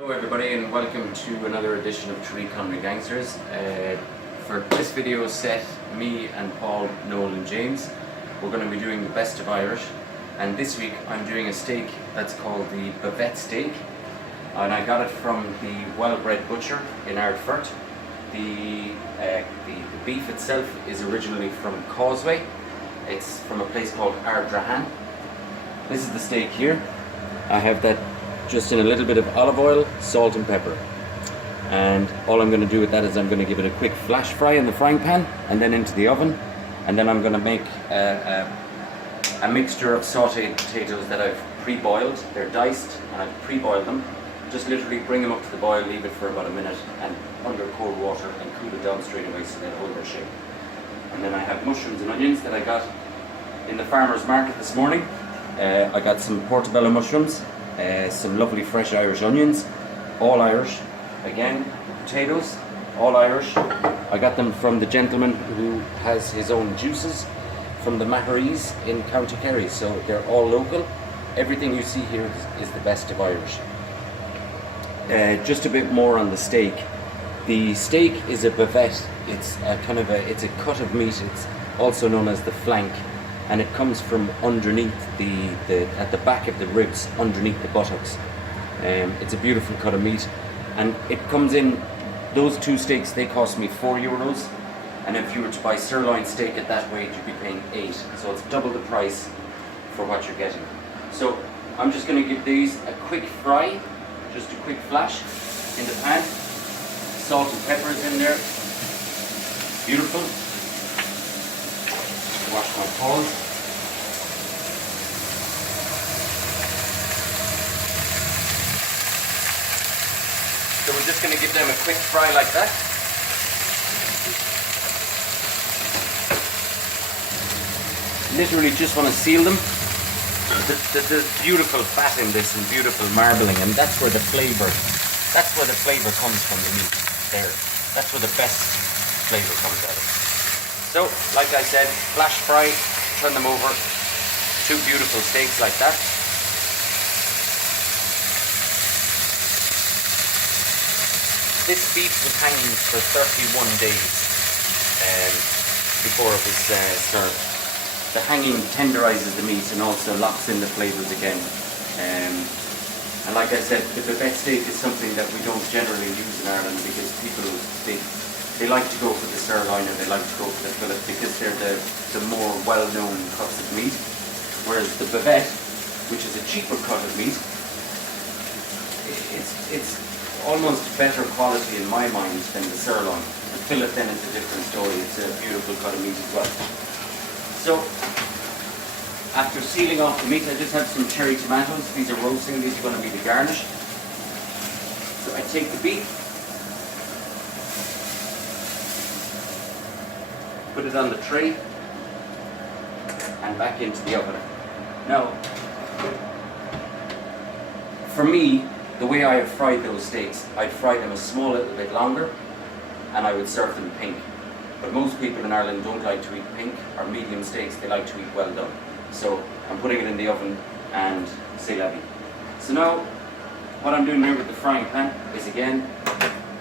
Hello everybody and welcome to another edition of Tralee, Culinary, Gangsters. For this video set, me and Paul, Noel and James, we're going to be doing the best of Irish, and this week I'm doing a steak that's called the bavette steak, and I got it from the well-bred butcher in Ardfert. The beef itself is originally from Causeway. It's from a place called Ardrahan. This is the steak here. I have that just in a little bit of olive oil, salt and pepper. And all I'm going to do with that is I'm going to give it a quick flash fry in the frying pan and then into the oven. And then I'm going to make a mixture of sautéed potatoes that I've pre-boiled. They're diced and I've pre-boiled them. Just literally bring them up to the boil, leave it for about a minute and under cold water and cool it down straight away so they hold their shape. And then I have mushrooms and onions that I got in the farmer's market this morning. I got some portobello mushrooms, some lovely fresh Irish onions, all Irish. Again, potatoes, all Irish. I got them from the gentleman who has his own juices from the Maharees in County Kerry, so they're all local. Everything you see here is the best of Irish. Just a bit more on the steak. The steak is a bavette. It's a it's a cut of meat. It's also known as the flank, and it comes from underneath at the back of the ribs, underneath the buttocks. It's a beautiful cut of meat, and it comes in. Those two steaks, they cost me €4, and if you were to buy sirloin steak at that weight, you'd be paying €8. So it's double the price for what you're getting. So I'm just going to give these a quick fry, just a quick flash in the pan. Salt and pepper is in there. Beautiful. Wash my paws. So we're just going to give them a quick fry like that. Literally just want to seal them. There's beautiful fat in this and beautiful marbling, and that's where the flavour comes from the meat there. That's where the best flavour comes out of it. So, like I said, flash fry, turn them over. Two beautiful steaks like that. This beef was hanging for 31 days before it was served. The hanging tenderises the meat and also locks in the flavours again. And like I said, the bavette steak is something that we don't generally use in Ireland because people, they like to go for the sirloin or they like to go for the fillet because they're the more well-known cuts of meat. Whereas the bavette, which is a cheaper cut of meat, it's almost better quality in my mind than the sirloin. The fillet then is a different story. It's a beautiful cut of meat as well. So, after sealing off the meat, I just have some cherry tomatoes. These are roasting. These are going to be the garnish. So I take the beef, put it on the tray, and back into the oven. Now, for me, the way I have fried those steaks, I'd fry them a small little bit longer, and I would serve them pink. But most people in Ireland don't like to eat pink or medium steaks, they like to eat well done. So I'm putting it in the oven and c'est la vie. So now, what I'm doing here with the frying pan is again,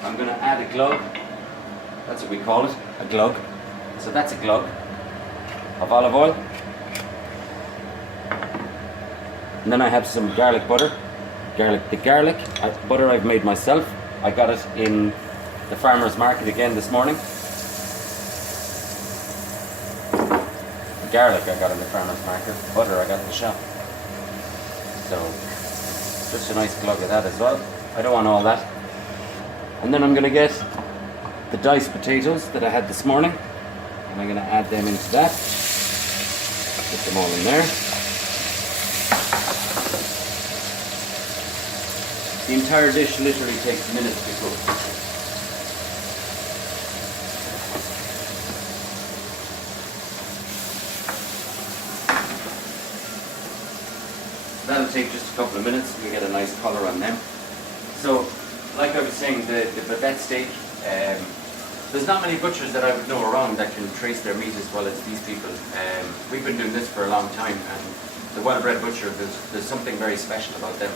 I'm going to add a glug, that's what we call it, a glug. So that's a glug of olive oil. And then I have some garlic butter. The garlic butter I've made myself. I got it in the farmer's market again this morning. Garlic I got in the farmer's market, butter I got in the shop. So just a nice glug of that as well. I don't want all that. And then I'm going to get the diced potatoes that I had this morning, and I'm going to add them into that. Put them all in there. The entire dish literally takes minutes to cook. That'll take just a couple of minutes. We get a nice colour on them. So, like I was saying, the bavette steak, there's not many butchers that I would know around that can trace their meat as well as these people. We've been doing this for a long time, and the well-bred butcher, there's something very special about them.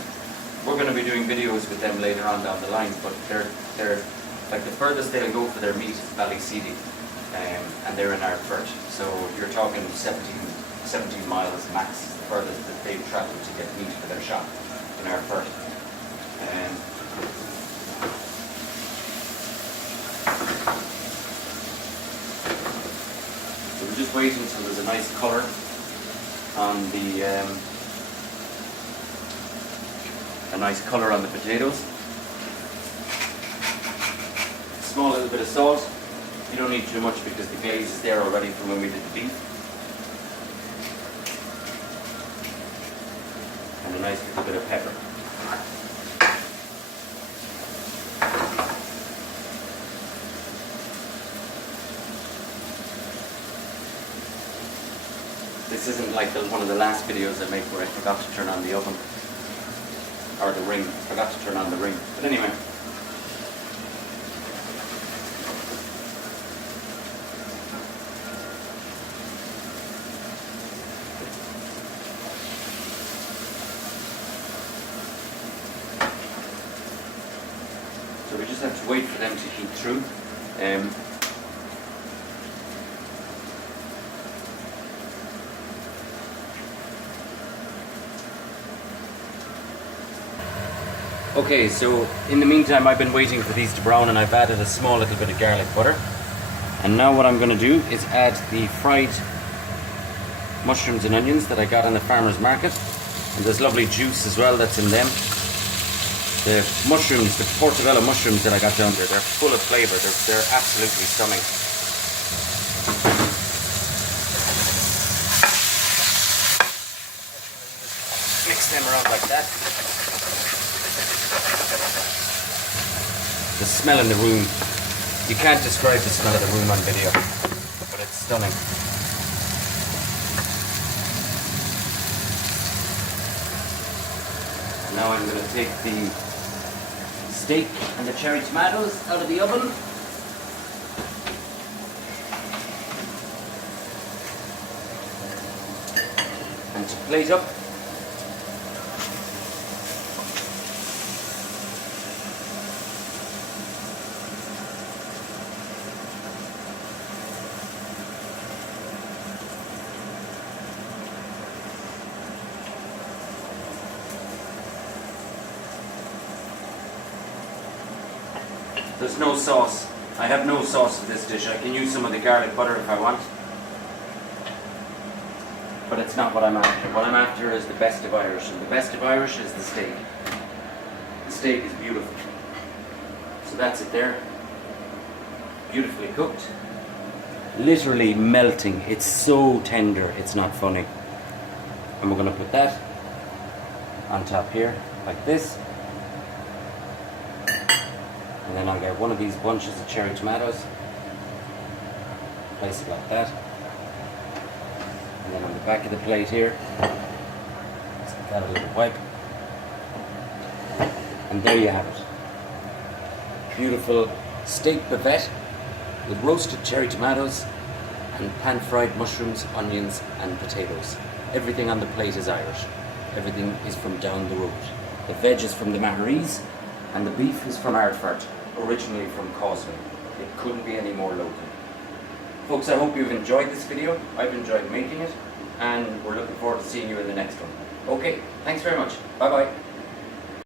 we're going to be doing videos with them later on down the line, but they're like the furthest they'll go for their meat is Ballyseedy, and they're in Ardfert. So you're talking 17 miles max, the furthest that they've travelled to get meat for their shop in Ardfert. So we're just waiting until there's a nice colour on the potatoes. Small little bit of salt. You don't need too much because the glaze is there already from when we did the beef. And a nice little bit of pepper. This isn't like one of the last videos I make where I forgot to turn on the oven. Or the ring. Forgot to turn on the ring. But anyway. So we just have to wait for them to heat through. Okay, so in the meantime I've been waiting for these to brown, and I've added a small little bit of garlic butter. And now what I'm going to do is add the fried mushrooms and onions that I got in the farmer's market. And there's lovely juice as well that's in them. The mushrooms, the portobello mushrooms that I got down there, they're full of flavour. They're absolutely stunning. Mix them around like that. The smell in the room, you can't describe the smell of the room on video, but it's stunning. Now I'm going to take the steak and the cherry tomatoes out of the oven. And to plate up. There's no sauce. I have no sauce for this dish. I can use some of the garlic butter if I want. But it's not what I'm after. What I'm after is the best of Irish. And the best of Irish is the steak. The steak is beautiful. So that's it there. Beautifully cooked. Literally melting. It's so tender, it's not funny. And we're going to put that on top here, like this. And then I'll get one of these bunches of cherry tomatoes, place it like that, and then on the back of the plate here, let's give that a little wipe, and there you have it. Beautiful steak bavette with roasted cherry tomatoes and pan-fried mushrooms, onions and potatoes. Everything on the plate is Irish. Everything is from down the road. The veg is from the Maharees, and the beef is from Ardfert, originally from Causeway. It couldn't be any more local. Folks, I hope you've enjoyed this video. I've enjoyed making it, and we're looking forward to seeing you in the next one. Okay, thanks very much. Bye bye.